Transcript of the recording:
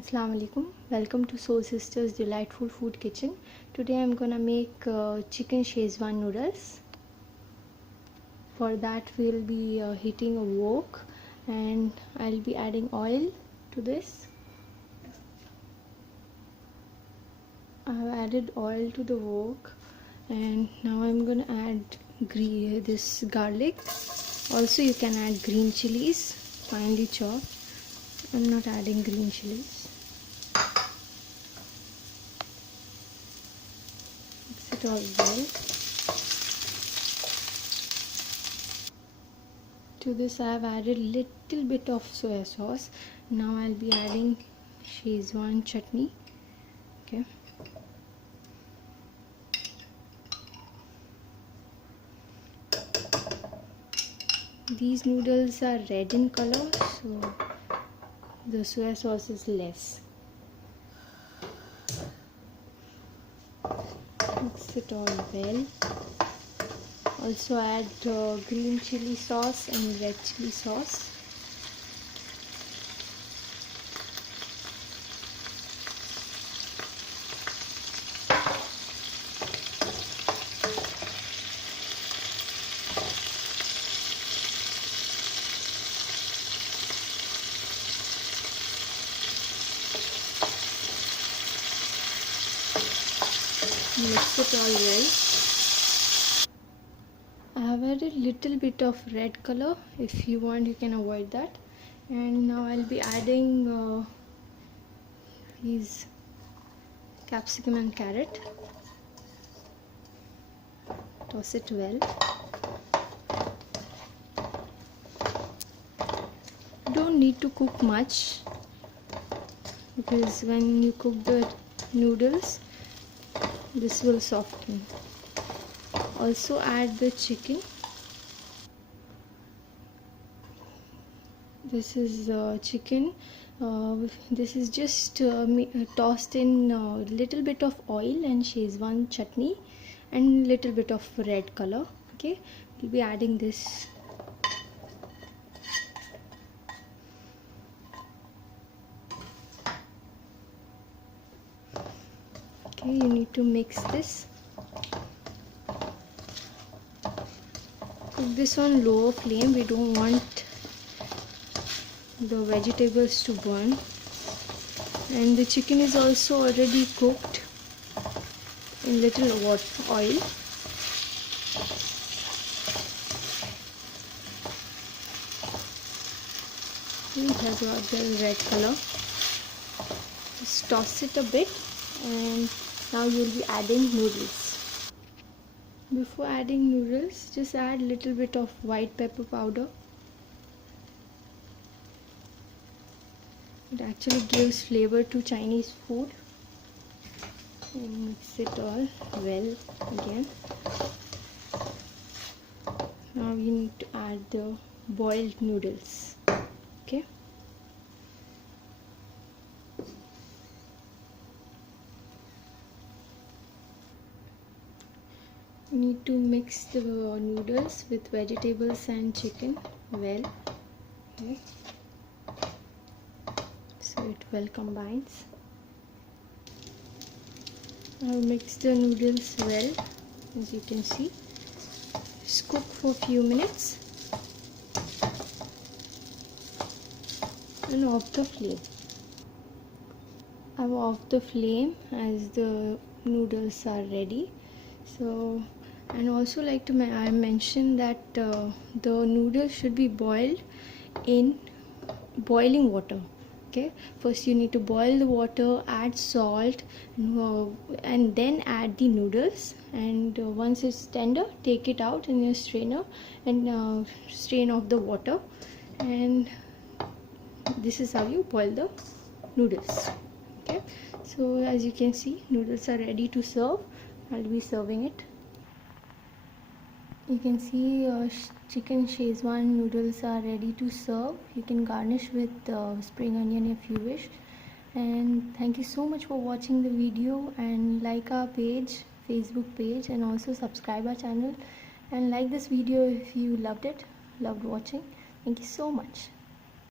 Assalamu alaikum. Welcome to Soul Sisters Delightful Food Kitchen. Today I'm gonna make chicken Schezwan noodles. For that we'll be heating a wok and I'll be adding oil to this. I've added oil to the wok and now I'm gonna add this garlic. Also you can add green chillies, finely chopped. I'm not adding green chillies. Mix it all well. To this I have added little bit of soya sauce. Now I'll be adding Schezwan chutney. Okay. These noodles are red in color, so the soya sauce is less. Mix it all well. Also add green chili sauce and red chili sauce. Mix it all well. I have added little bit of red color. If you want, you can avoid that. And now I'll be adding these capsicum and carrot. Toss it well. You don't need to cook much because when you cook the noodles, this will soften. Also add the chicken. This is chicken. This is just tossed in a little bit of oil and Schezwan chutney and little bit of red color. Okay, we'll be adding this. Okay, you need to mix this. Cook this on lower flame. We don't want the vegetables to burn. And the chicken is also already cooked in little oil. It has got the red color. Just toss it a bit and now you'll be adding noodles. Before adding noodles, just add little bit of white pepper powder. It actually gives flavor to Chinese food. And mix it all well again. Now we need to add the boiled noodles. Okay. You need to mix the noodles with vegetables and chicken well. Okay. So it well combines. I'll mix the noodles well, as you can see. Just cook for a few minutes and off the flame. I'm off the flame as the noodles are ready. So, and also like to I mentioned that the noodles should be boiled in boiling water. Okay, first you need to boil the water, add salt, and then add the noodles, and once it's tender, take it out in your strainer and strain off the water, and this is how you boil the noodles. Okay, so as you can see, noodles are ready to serve. I'll be serving it. You can see chicken Schezwan noodles are ready to serve. You can garnish with spring onion if you wish. And thank you so much for watching the video, and like our page, Facebook page, and also subscribe our channel and like this video if you loved watching. Thank you so much.